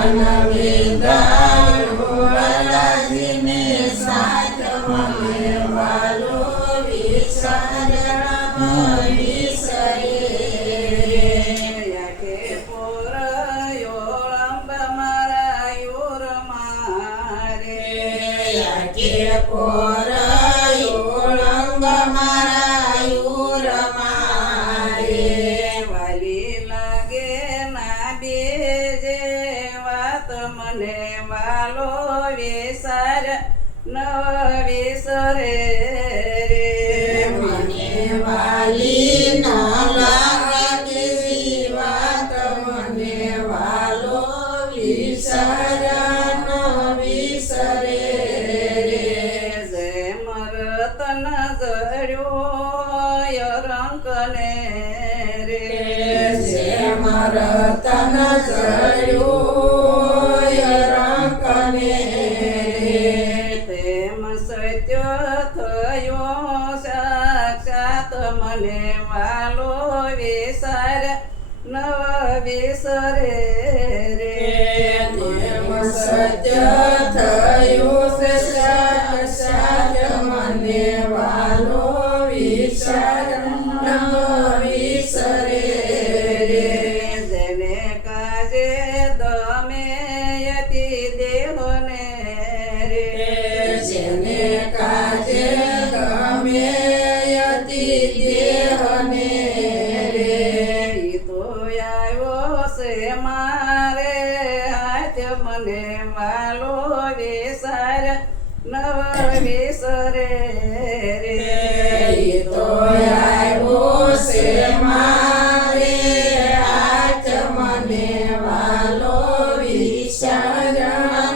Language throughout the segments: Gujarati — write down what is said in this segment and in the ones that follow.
મન વિંધાયું વાલાજીને સાચ મને વાલો વિચાર વિસરે યાકે પોર યોળંબ મારા યોર મારે યાકે પોર યોળંબ મારા યોર મારે વાલી લાગે ના બેજે વાત મને વાલો વિસાર નવ વિસરે રે મને વાલી ના લાગે વાત મને વાલો વિચાર ન વિસરે રે જેમ રતન જડ્યો રંકને રે જેમ રતન જડ્યો રંકને રે તેમ સત્ય થયો સાક્ષાત મને વાલો વિસાર નવ વિસરે રે તેમ સત્ય થયું છે સાક્ષાત મને વાલો વિચાર ન વિસરે રે જેને કાજે દમે યતિ દેહને રે જેને કાજે ગમે યતિ દેહને રે ઈ તો આવ્યો છે મારે હાથ મને વાલો વિસાર નવ વિસરે રે ઈ તો આવ્યો છે મારે આજ મને વાલો વિચાર ન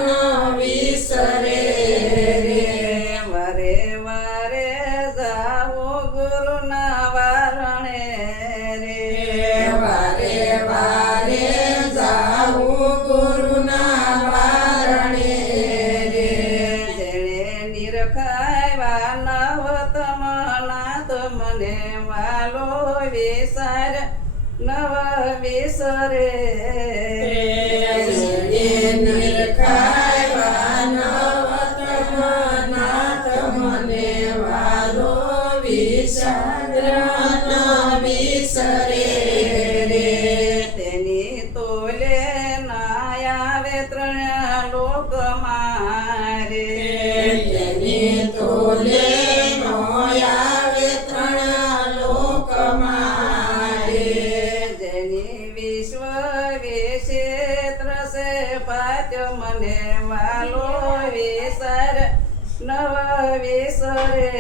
વિસરે રે વારે વારે જાવો ગુરુના વારણે રે વારે વારે જાવું ગુરુના વારણે રે જેણે નિરખાય નવતમ નાથ મને વાલો વિસાર નવ વિસરે તેની તોલે ના આવે ત્રણ લોક મારે જેની વિશ્વ વિક્ષેત્ર છે પાચ મને વાલો વિસર નવ વિસરે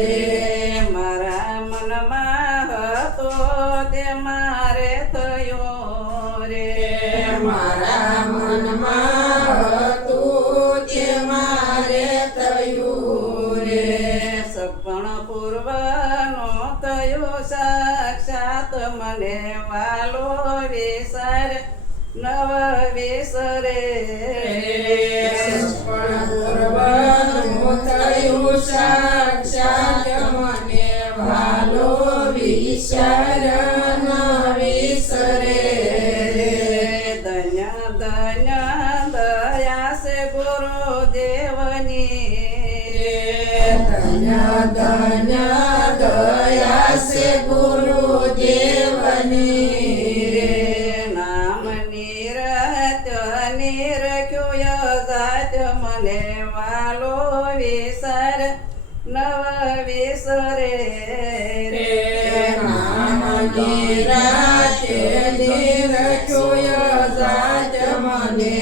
રે મારા મનમાં હતો તે મારે થયો રે મારા મનમાં હતું તે મારે થયું રે સપણ પૂર્વ નો થયો સાક્ષાત મને વાલો વિસર નવ વિસરે સાક્ષાત મને વાલો વિચાર ન વિસરે ધન્ય ધન્ય દયા છે ગુરુદેવની ધન્ય ધન્ય દયા છે ગુરુદેવની નામ નિરત નિરખ્યો જાત મને વાલો વિસર નવ વિસરે રે નામ નિરાતે નિરખ્યો જાત મને